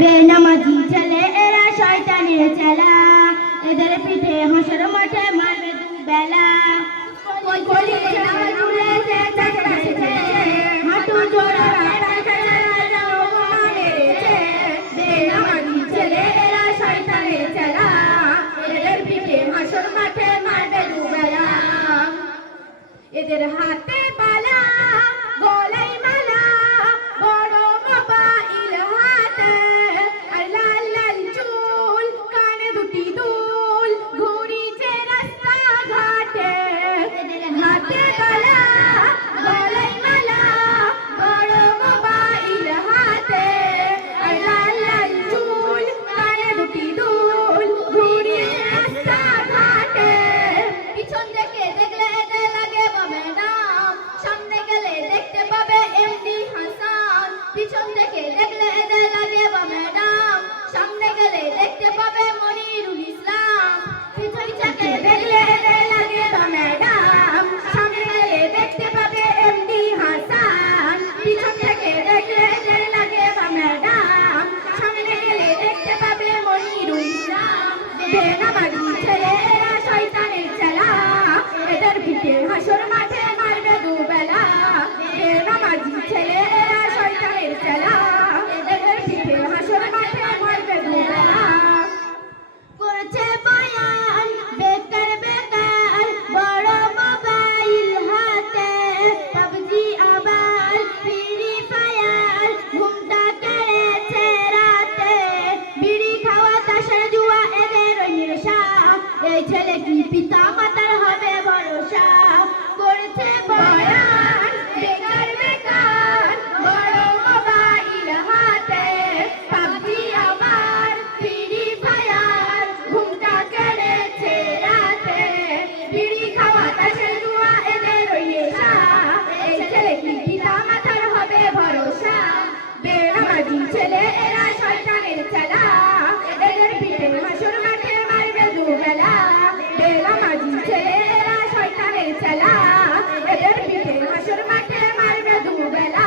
বেনামাজি ছেলে এরা শয়তানের চেলা, এদের পিঠে হাসর মাঠে মারবে দুবেলা। হাঁটু জোড়া বেনামাজি ছেলে এরা শয়তানের চেলা, এদের পিঠে হাসর মাঠে মারবে দুবেলা। এদের হাতে বালা গলায় মালা, বড় মোবাইল হাতে, আর লাল লাল চুল, কানে দুটি দুল, ঘুরিছে রাস্তা ঘাটে। এদের হাতে বালা গলায় মালা, বড় মোবাইল হাতে, আর লাল লাল চুল, কানে দুটি দুল, ঘুরিছে রাস্তা ঘাটে। পিছন থেকে দেখলে এদের লাগে ম্যাডাম, সামনে গেলে দেখতে পাবে এমডি হাসান। পিছন থেকে দেখলে এদের লাগে ম্যাডাম, সামনে গেলে দেখতে পাবে মনিরুল ইসলাম। পিছন থেকে দেখলে এদের লাগে ম্যাডাম, সামনে গেলে দেখতে পাবে এমডি হাসান। পিছন থেকে দেখলে এদের লাগে ম্যাডাম, সামনে গেলে দেখতে পাবে মনিরুল ইসলাম। বেনামাজি ছেলে এরা শয়তানের চেলা, এদের পিঠে হাসর মাঠে মারবে দুবেলা। বেনামাজি ছেলে এরা শয়তানের চেলা, এদের পিঠে হাসর মাঠে মারবে দুবেলা। করছে বয়ান বেকার বেকার, বড় মোবাইল হাতে, পাবজি আবার ফ্রি ফায়ার, ঘুমটা কেড়েছে রাতে। বিড়ি খাওয়া তাসের জুয়া এদের ওই নেশা, এই ছেলে কি পিতা মাতার হবে ভরসা। করছে বয়ান বেকার বেকার, বড় মোবাইল হাতে, পাবজি আবার ফ্রি ফায়ার, ঘুমটা কেড়েছে রাতে। বিড়ি খাওয়া তাসের জুয়া এদের ওই নেশা, এই ছেলে কি পিতা মাতার হবে ভরসা। বেনামাজি ছেলে এরা শয়তানের চেলা, এদের পিঠে হাসর মাঠে মারবে দুবেলা। বেনামাজি ছেলে এরা শয়তানের চেলা, এদের পিঠে হাসর মাঠে মারবে দুবেলা।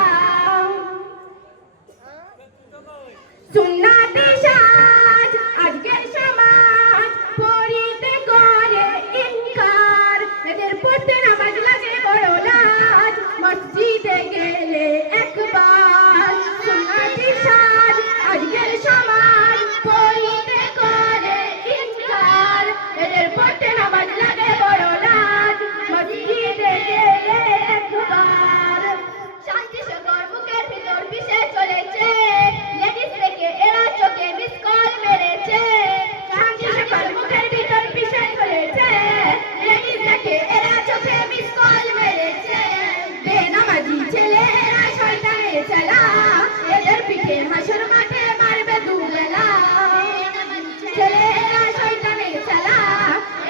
সুন্নাতি সাজ আজকের সমাজ, পড়িতে করে ইনকার, এদের পড়তে নামাজ লাগে বড় লাজ, মসজিদে গেলে একবার। সুন্নাতি সাজ আজকের সমাজ, পড়িতে করে ইনকার, এদের পড়তে নামাজ লাগে বড় লাজ, মসজিদে গেলে একবার। শান্তি শেখর বুকের ভিতর পিষে চলেছে, লেডিস থেকে এরা চোখে মিস কল মেরেছে। শান্তি শেখর বুকের ভিতর পিষে চলেছে, লেডিস থেকে এরা চোখে মিস কল মেরেছে। বেনামাজি ছেলে এরা শয়তানের চেলা, এদের পিঠে হাসর মাঠে মারবে দুবেলা। ছেলে এরা শয়তানের চেলা,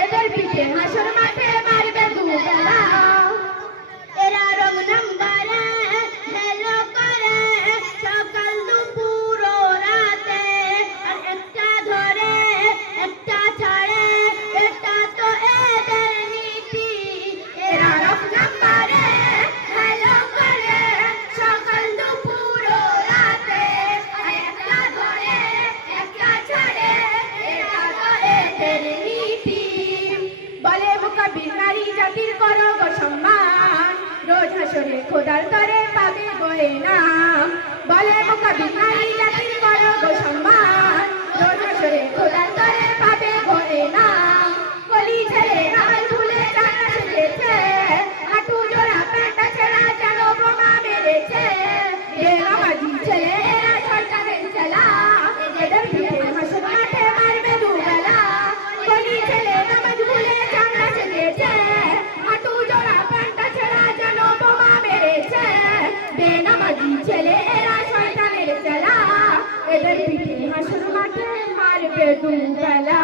এদের পিঠে হাসর মাঠে মারবে দুবেলা। এরা রং নাম্বারে হেলো করে, সকাল দুপুর ও রাতে, আর একটা ধরে একটা ছাড়ে, এটা তো এদের নীতি। এরা রং নাম্বারে হেলো করে, সকাল দুপুর ও রাতে, আর একটা ধরে একটা ছাড়ে, এটা তো এদের নীতি। বলে মুকাবির নারী জাতির করো গো সম্মান, রোজ হাসরে খোদার তরে পাবে গো নাম। বলে মুকাবির নারী জাতির করো গো সম্মান, রোজ হাসরে খোদার তরে পাবে গো নাম। কলি ছেলে নামাজ ভুলে জানা শিখেছে, হাঁটু জোড়া প্যান্টা ছেঁড়া যেন বোমা মেরেছে। বেনামাজি ছেলে এরা শয়তানের চেলা, এদের পিঠে হাসর মাঠে মারবে দুবেলা। কলি ছেলে নামাজ ভুলে জানা শিখেছে, হাঁটু জোড়া প্যান্টা ছেঁড়া যেন বোমা মেরেছে। বেনামাজি ছেলে এরা শয়তানের চেলা, এদের পিঠে হাসর মাঠে মারবে দুবেলা।